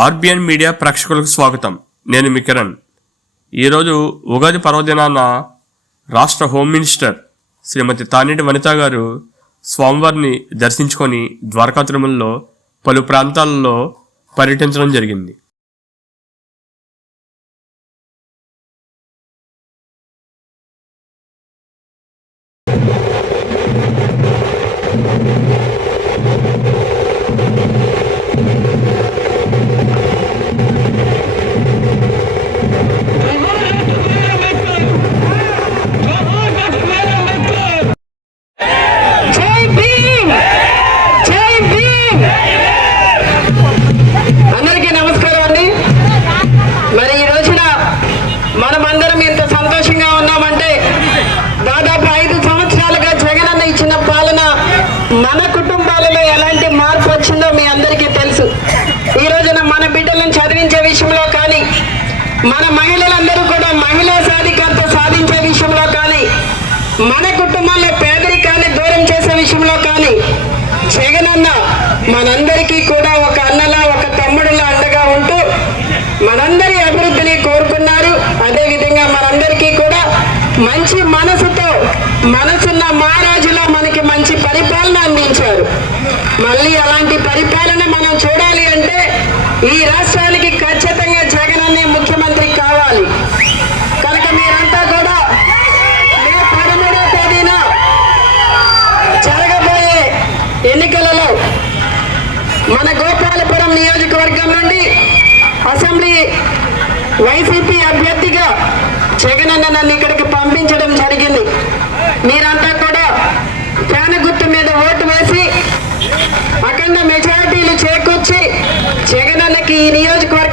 RBN media ప్రేక్షకులకు స్వాగతం. నేను మీ కిరణ్. ఈరోజు ఉగాది పర్వదినాన రాష్ట్ర హోమ్ మినిస్టర్ శ్రీమతి తానేటి వనిత గారు స్వామివారిని దర్శించుకొని ద్వారకా తిరుమలలో పలు ప్రాంతాలలో పర్యటించడం జరిగింది. మన కుటుంబాలలో ఎలాంటి మార్పు వచ్చిందో మీ అందరికీ తెలుసు. ఈ రోజున మన బిడ్డలను చదివించే విషయంలో కానీ మన మహిళలందరూ కూడా మహిళా సాధికారత సాధించే విషయంలో కానీ మన కుటుంబాల్లో పేదరికాన్ని దూరం చేసే విషయంలో కానీ జగనన్న మనందరికీ కూడా ఒక అన్నలా ఒక తమ్ముడులా అండగా ఉంటూ మనందరి అభివృద్ధిని కోరుకున్నారు. అదేవిధంగా మనందరికీ కూడా మంచి మనసుతో మనసున్న మహారాజు పరిపాలన అందించారు. మళ్ళీ అలాంటి పరిపాలన మనం చూడాలి అంటే ఈ రాష్ట్రానికి ఖచ్చితంగా జగన్ అనే ముఖ్యమంత్రి కావాలి. కనుక మీరంతా కూడా మే తేదీన జరగబోయే ఎన్నికలలో మన గోపాలపురం నియోజకవర్గం నుండి అసెంబ్లీ వైసీపీ అభ్యర్థిగా జగన్ అన్న నన్ను ఇక్కడికి పంపించడం జరిగింది. మీరంతా వేసి అఖండ మెజారిటీలు చేకూర్చి జగనన్నకి ఈ నియోజకవర్గం